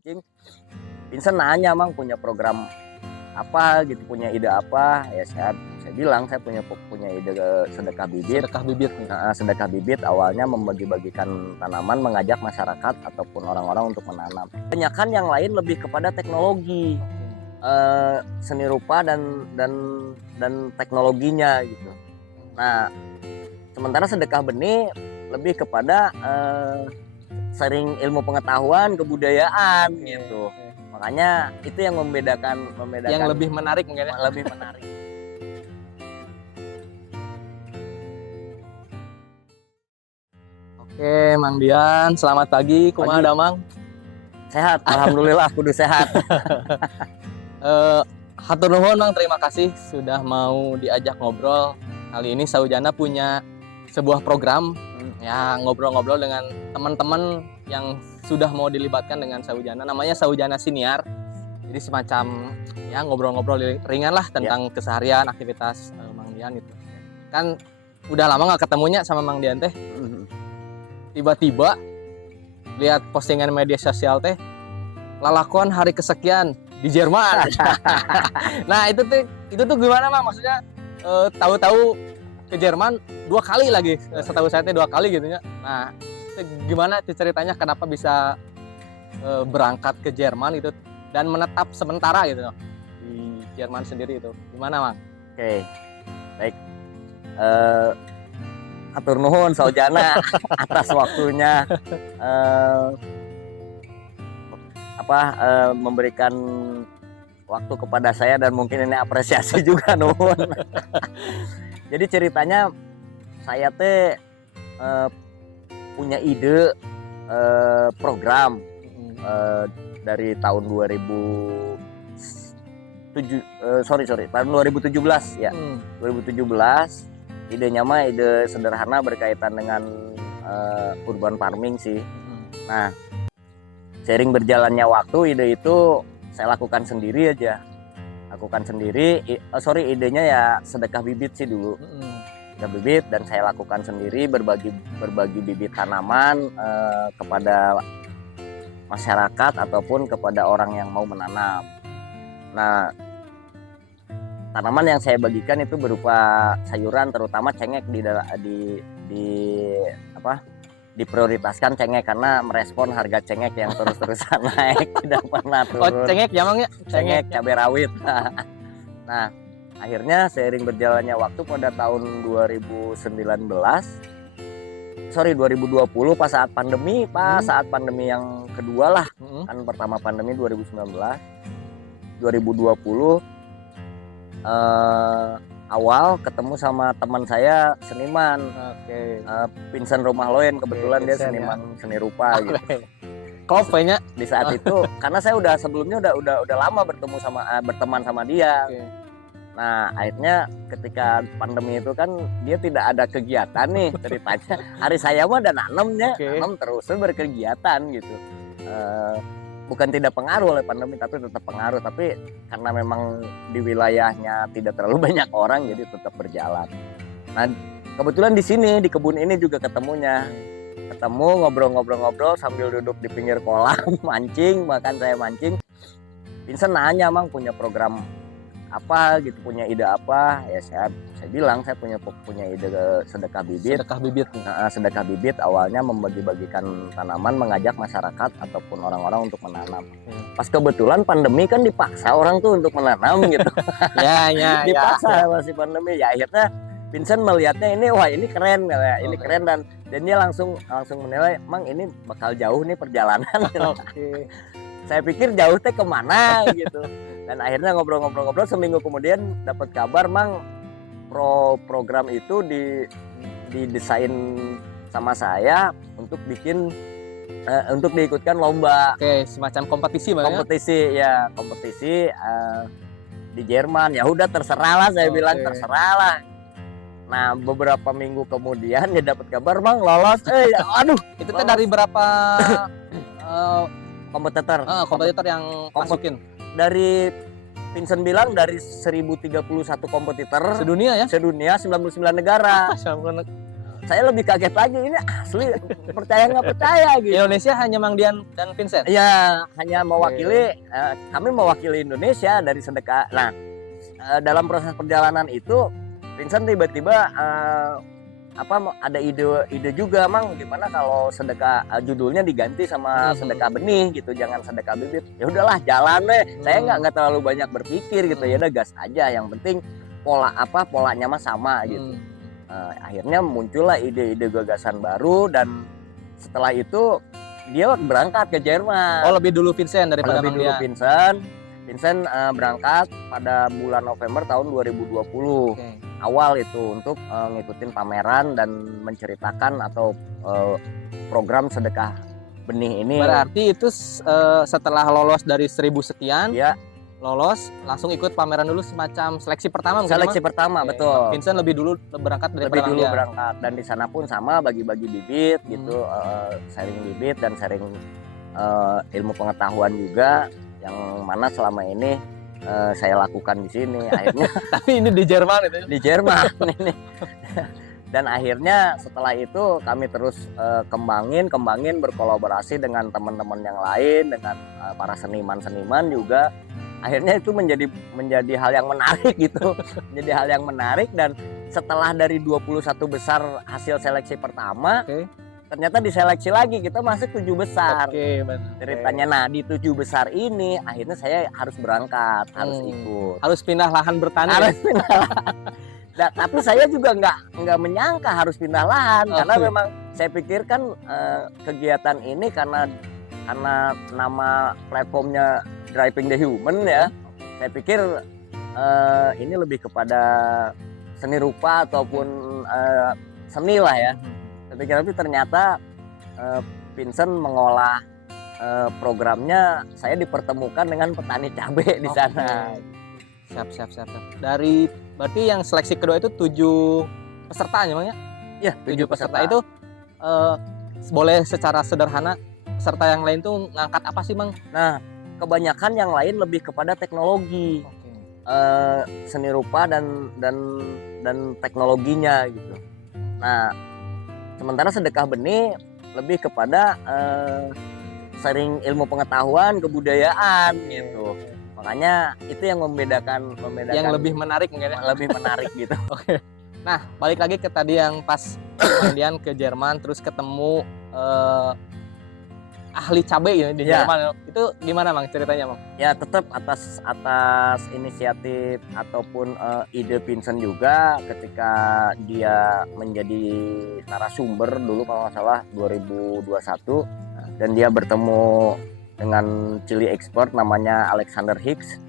mancing. Vincent nanya, Mang punya program apa gitu, punya ide apa? Ya saya bilang saya punya ide sedekah bibit. Sedekah bibit. Sedekah bibit awalnya membagi-bagikan tanaman, mengajak masyarakat ataupun orang-orang untuk menanam. Kebanyakan yang lain lebih kepada teknologi, seni rupa dan teknologinya gitu. Nah, sementara sedekah benih lebih kepada sharing ilmu pengetahuan, kebudayaan gitu. Makanya itu yang membedakan yang lebih menarik mungkin ya. Lebih menarik. Oke, Mang Dian, selamat pagi. Kumaha da, Mang? Sehat, alhamdulillah kudu sehat. Hatur nuhun, Mang, terima kasih sudah mau diajak ngobrol. Kali ini Saujana punya sebuah program ya, ngobrol-ngobrol dengan teman-teman yang sudah mau dilibatkan dengan Saujana, namanya Saujana Siniar. Jadi semacam ya ngobrol-ngobrol ringan lah tentang keseharian, aktivitas Mang Dian itu. Kan udah lama nggak ketemunya sama Mang Dian teh. Tiba-tiba lihat postingan media sosial teh, lalakon hari kesekian di Jerman. Nah itu tuh gimana, Mang? Maksudnya tahu-tahu ke Jerman 2 kali lagi, setahu saya teh 2 kali gitu ya. Nah gimana ceritanya kenapa bisa berangkat ke Jerman itu dan menetap sementara gitu di Jerman sendiri itu, gimana, Mang? Oke, baik. Hatur nuhun Saujana atas waktunya memberikan waktu kepada saya, dan mungkin ini apresiasi juga nuhun. Jadi ceritanya saya teh punya ide program dari tahun 2017 ya. 2017 idenya mah ide sederhana berkaitan dengan urban farming sih. Nah, seiring berjalannya waktu ide itu saya lakukan sendiri aja. Idenya ya sedekah bibit sih dulu. Sedekah bibit, dan saya lakukan sendiri, berbagi bibit tanaman kepada masyarakat ataupun kepada orang yang mau menanam. Nah, tanaman yang saya bagikan itu berupa sayuran, terutama cengek diprioritaskan cengek karena merespon harga cengek yang terus-terusan naik, tidak pernah turun. Oh, cengek ya, Mang ya? Cengek cabai rawit. Nah, akhirnya seiring berjalannya waktu pada tahun 2020 pas saat pandemi, yang kedua lah. Kan pertama pandemi 2019. 2020 awal ketemu sama teman saya seniman, Vincent Romahloen, kebetulan dia seniman seni rupa gitu. Kopenya di saat itu karena saya sebelumnya udah lama berteman sama dia. Nah, akhirnya ketika pandemi itu kan dia tidak ada kegiatan nih ceritanya. Hari saya mah ada nanam terus berkegiatan gitu. Bukan tidak pengaruh oleh pandemi, tapi tetap pengaruh. Tapi karena memang di wilayahnya tidak terlalu banyak orang, jadi tetap berjalan. Nah, kebetulan di sini, di kebun ini juga ketemu ngobrol-ngobrol sambil duduk di pinggir kolam mancing, bahkan saya mancing. Vincent nanya, Mang punya program apa gitu, punya ide apa? Ya saya bilang saya punya ide sedekah bibit. Sedekah bibit awalnya membagi-bagikan tanaman, mengajak masyarakat ataupun orang-orang untuk menanam. Pas kebetulan pandemi kan dipaksa orang tuh untuk menanam gitu. Dipaksa masih pandemi. Ya akhirnya Vincent melihatnya ini keren ya, ini keren, dan dia langsung menilai, Mang ini bakal jauh nih perjalanan. Saya pikir jauh teh kemana gitu. Dan akhirnya ngobrol-ngobrol seminggu kemudian dapat kabar, Mang program itu didesain sama saya untuk diikutkan lomba. Semacam kompetisi di Jerman. Ya udah terserah lah, saya bilang terserah lah. Nah, beberapa minggu kemudian dia dapat kabar, Mang lolos. Aduh, itu teh dari berapa kompetitor yang masukin? Dari Vincent bilang dari 1031 kompetitor sedunia ya? Sedunia, 99 negara. saya lebih kaget lagi, ini asli percaya nggak percaya gitu. Indonesia hanya Mang Dian dan Vincent. Ya, hanya mewakili, kami mewakili Indonesia dari sedekah. Nah, dalam proses perjalanan itu Vincent tiba-tiba ada ide juga, Mang, gimana kalau sedekah judulnya diganti sama sedekah benih gitu, jangan sedekah bibit. Ya udahlah, jalan deh. Saya nggak terlalu banyak berpikir gitu, ya udah gas aja, yang penting polanya mah sama gitu. Akhirnya muncullah ide-ide gagasan baru, dan setelah itu dia berangkat ke Jerman. Oh, lebih dulu Vincent daripada Mang Dian. Vincent berangkat pada bulan November tahun 2020. Awal itu untuk ngikutin pameran dan menceritakan atau program sedekah benih ini. Berarti itu setelah lolos dari 1000 sekian, ya, lolos langsung ikut pameran dulu, semacam seleksi pertama mungkin. Seleksi pertama, betul. Vincent lebih dulu berangkat daripada lebih dulu berangkat, dan di sana pun sama, bagi-bagi bibit gitu, sharing bibit dan sharing ilmu pengetahuan juga, yang mana selama ini saya lakukan di sini. Akhirnya tapi ini di Jerman itu. Di Jerman ini. Dan akhirnya setelah itu kami terus kembangin berkolaborasi dengan teman-teman yang lain, dengan para seniman juga. Akhirnya itu menjadi hal yang menarik gitu. Menjadi hal yang menarik, dan setelah dari 21 besar hasil seleksi pertama, ternyata diseleksi lagi, kita masuk 7 besar. Ceritanya. Nah, di 7 besar ini akhirnya saya harus berangkat, harus ikut. Harus pindah lahan bertani. Harus pindah lahan. Nah, tapi saya juga nggak menyangka harus pindah lahan, karena memang saya pikirkan kegiatan ini karena nama platformnya Driving the Human ya. Saya pikir ini lebih kepada seni rupa ataupun seni lah ya. Tapi ternyata Vincent mengolah programnya, saya dipertemukan dengan petani cabai di sana. Siap. Berarti yang seleksi kedua itu 7 peserta ya, Bang ya? Iya, 7 peserta itu boleh secara sederhana peserta yang lain tuh ngangkat apa sih, Bang? Nah, kebanyakan yang lain lebih kepada teknologi, seni rupa dan teknologinya gitu. Nah, sementara sedekah benih lebih kepada sharing ilmu pengetahuan, kebudayaan gitu. Makanya itu yang membedakan yang lebih menarik mungkin ya? Lebih menarik gitu. Nah, balik lagi ke tadi yang pas kemudian ke Jerman terus ketemu ahli cabai ya di Jerman. Itu gimana, Bang, ceritanya, Bang? Ya, tetap atas inisiatif ataupun ide Vincent juga, ketika dia menjadi narasumber dulu kalau nggak salah 2021, dan dia bertemu dengan Chili expert namanya Alexander Hicks.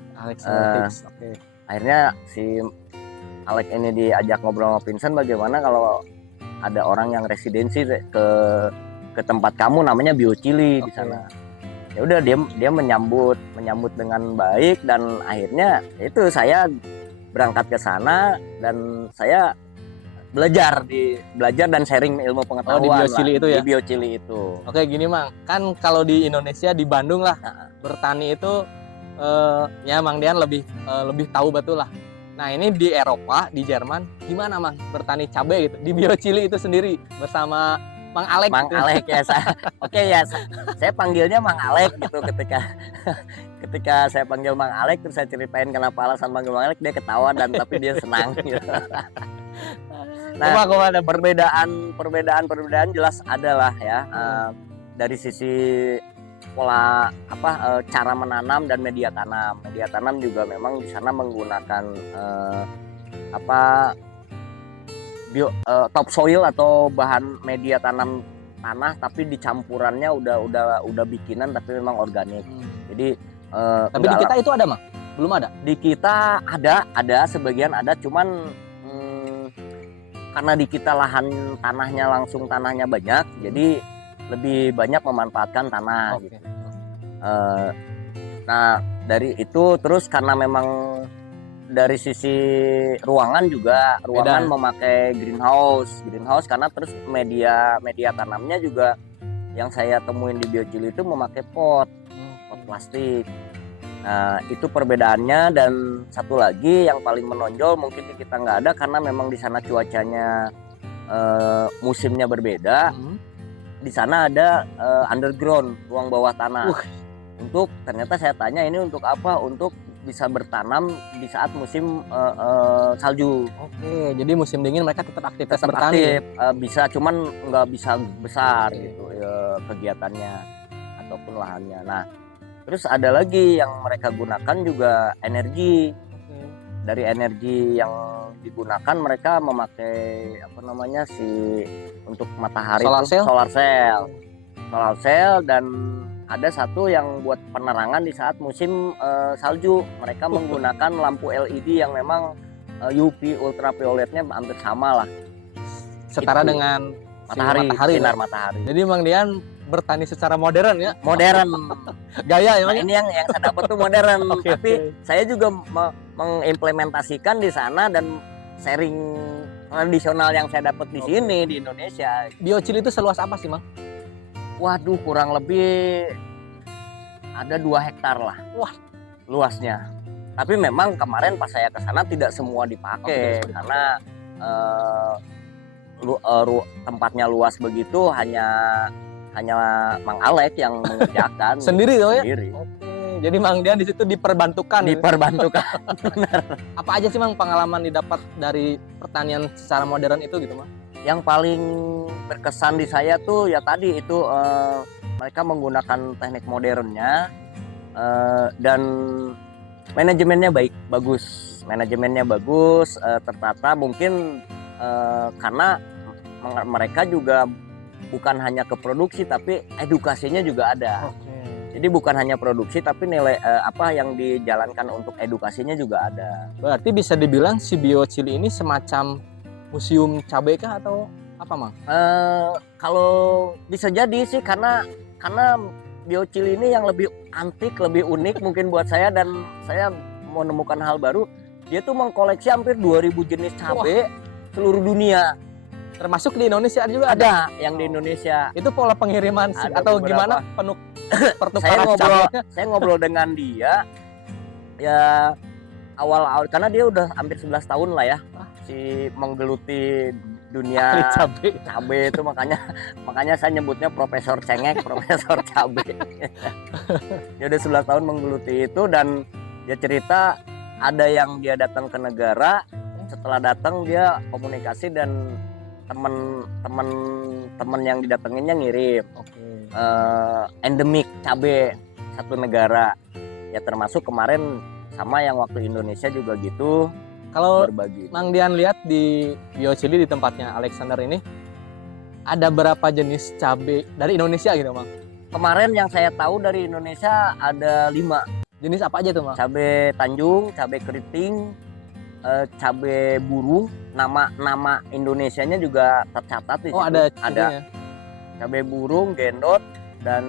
Akhirnya si Alex ini diajak ngobrol sama Vincent, bagaimana kalau ada orang yang residensi ke tempat kamu, namanya BioChili di sana. Ya udah, dia menyambut dengan baik, dan akhirnya itu saya berangkat ke sana dan saya belajar dan sharing ilmu pengetahuan di BioChili itu ya. Di BioChili itu. Oke, gini, Mang. Kan kalau di Indonesia, di Bandung lah, bertani itu ya Mang Dian lebih tahu betul lah. Nah, ini di Eropa, di Jerman, gimana, Mang, bertani cabai gitu di BioChili itu sendiri bersama Mang Alek. Mang gitu. Alek ya, saya panggilnya Mang Alek gitu. Ketika saya panggil Mang Alek, terus saya ceritain kenapa alasan panggil Mang Alek, dia ketawa dan tapi dia senang gitu. Nah, ada perbedaan jelas adalah ya, dari sisi pola cara menanam dan media tanam. Media tanam juga memang di sana menggunakan topsoil atau bahan media tanam tanah, tapi dicampurannya udah bikinan, tapi memang organik. Jadi tapi di kita itu ada, Mang? Belum ada? Di kita ada sebagian ada, cuman karena di kita tanahnya banyak, jadi lebih banyak memanfaatkan tanah. Gitu. Nah, dari itu terus karena memang dari sisi ruangan memakai greenhouse karena terus media tanamnya juga yang saya temuin di BioChili itu memakai pot plastik. Nah, itu perbedaannya. Dan satu lagi yang paling menonjol mungkin di kita nggak ada, karena memang di sana cuacanya musimnya berbeda. Di sana ada underground, ruang bawah tanah. Untuk ternyata saya tanya ini untuk apa? Untuk bisa bertanam di saat musim salju. Oke, jadi musim dingin mereka tetap aktivitas Tetap bertani. aktif, bisa cuman nggak bisa besar gitu kegiatannya ataupun lahannya. Nah, terus ada lagi yang mereka gunakan juga energi. Dari energi yang digunakan mereka memakai apa namanya untuk matahari solar cell dan ada satu yang buat penerangan di saat musim salju. Mereka menggunakan lampu LED yang memang UV ultravioletnya hampir sama lah, setara dengan matahari, sinar matahari. Jadi Mang Dian bertani secara modern ya. Modern. Gaya ya. Nah, ini yang saya dapat tuh modern. Tapi saya juga mengimplementasikan di sana dan sharing tradisional yang saya dapat di sini di Indonesia. Biochili itu seluas apa sih, Mang? Waduh, kurang lebih ada 2 hektar lah. Wah, luasnya. Tapi memang kemarin pas saya ke sana tidak semua dipakai karena tempatnya luas begitu, hanya Mang Alek yang mengerjakan sendiri tuh ya. Sendiri. Oke. Jadi Mang Dian di situ diperbantukan. Apa aja sih Mang pengalaman didapat dari pertanian secara modern itu gitu, Mang? Yang paling berkesan di saya tuh ya tadi itu mereka menggunakan teknik modernnya dan manajemennya bagus. Manajemennya bagus, tertata mungkin karena mereka juga bukan hanya ke produksi tapi edukasinya juga ada. Jadi bukan hanya produksi tapi nilai apa yang dijalankan untuk edukasinya juga ada. Berarti bisa dibilang si Biochili ini semacam museum cabai kah atau apa, Mang? Kalau bisa jadi sih karena Biochili ini yang lebih antik, lebih unik mungkin buat saya, dan saya menemukan hal baru. Dia tuh mengkoleksi hampir 2000 jenis cabai seluruh dunia. Termasuk di Indonesia juga ada yang di Indonesia. Itu pola pengiriman atau beberapa. Gimana pertukaran saya ngobrol dengan dia ya awal-awal karena dia udah hampir 11 tahun lah ya menggeluti dunia cabai itu, makanya saya nyebutnya Profesor Cengek, Profesor Cabai. Dia udah 11 tahun menggeluti itu dan dia cerita ada yang dia datang ke negara, setelah datang dia komunikasi dan teman yang didatanginnya ngirim endemik cabai satu negara ya, termasuk kemarin sama yang waktu Indonesia juga gitu. Kalau berbagi. Mang Dian lihat di Biochili di tempatnya Alexander ini ada berapa jenis cabai dari Indonesia gitu, Mang? Kemarin yang saya tahu dari Indonesia ada 5 jenis. Apa aja tuh, Mang? Cabai Tanjung, cabai keriting, cabai burung, nama Indonesianya juga tercatat di situ. Ada cabai burung, gendot, dan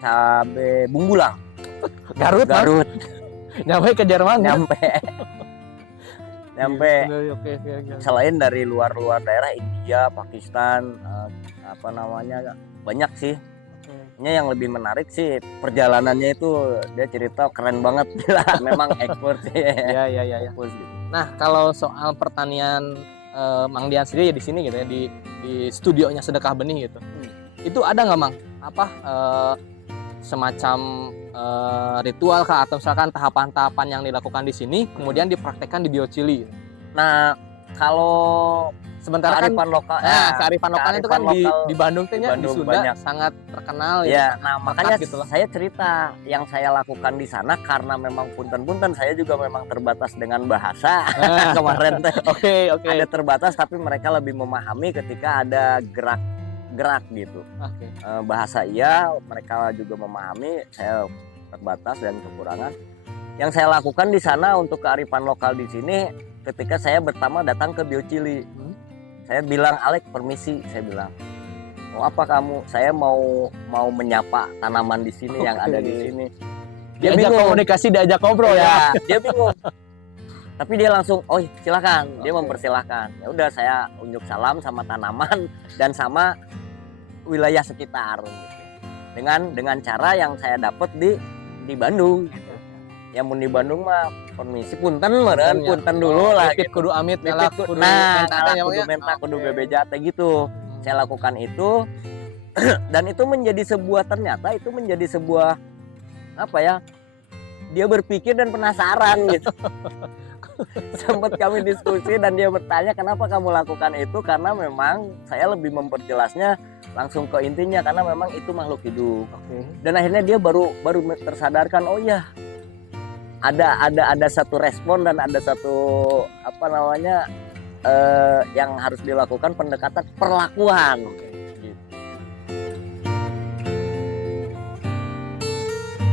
cabai bunggulang. Garut. Nyampe ke Jerman. Nyampe. Oke. Selain dari luar daerah, India, Pakistan, banyak sih. Ini yang lebih menarik sih perjalanannya itu, dia cerita keren banget gila, memang ekspor sih. Ya. Nah, kalau soal pertanian Mang Dian sendiri ya di sini gitu ya, di studionya Sedekah Benih gitu. Itu ada nggak, Mang? Semacam ritual kah atau misalkan tahapan-tahapan yang dilakukan di sini kemudian dipraktekkan di Biochili? Nah, kalau sementara kearifan lokal, kearifan lokal itu kan di Bandung tuh di Sunda banyak. Sangat terkenal ya. Nah, makanya gitu saya cerita yang saya lakukan di sana karena memang punten-punten saya juga memang terbatas dengan bahasa. Kemarin Oke. Ada terbatas tapi mereka lebih memahami ketika ada gerak gitu. Bahasa iya, mereka juga memahami, saya terbatas dan kekurangan. Yang saya lakukan di sana untuk kearifan lokal di sini, ketika saya pertama datang ke Biochili, saya bilang, Alek permisi, saya bilang, mau apa kamu? Saya mau menyapa tanaman di sini yang ada di sini. Dia bingung. Komunikasi, diajak ngobrol ya. Dia bingung. Tapi dia langsung, oh silakan, dia mempersilahkan. Ya udah, saya unjuk salam sama tanaman dan sama wilayah sekitar gitu. Dengan cara yang saya dapat di Bandung gitu. ya mun di Bandung mah permisi punten meureun, ya. punten dulu lah Pipit gitu. kudu amit ngelak kudu Nah, mentak ngalah ya, Bang, kudu ya? mentak Oke. kudu bebeja teh gitu. Saya lakukan itu dan itu menjadi sebuah, ternyata itu menjadi sebuah apa ya, dia berpikir dan penasaran gitu. Sempat kami diskusi dan dia bertanya kenapa kamu lakukan itu, karena memang saya lebih memperjelasnya langsung ke intinya karena memang itu makhluk hidup. Oke. Dan akhirnya dia baru tersadarkan, oh iya ada satu respon dan ada satu apa namanya yang harus dilakukan, pendekatan perlakuan.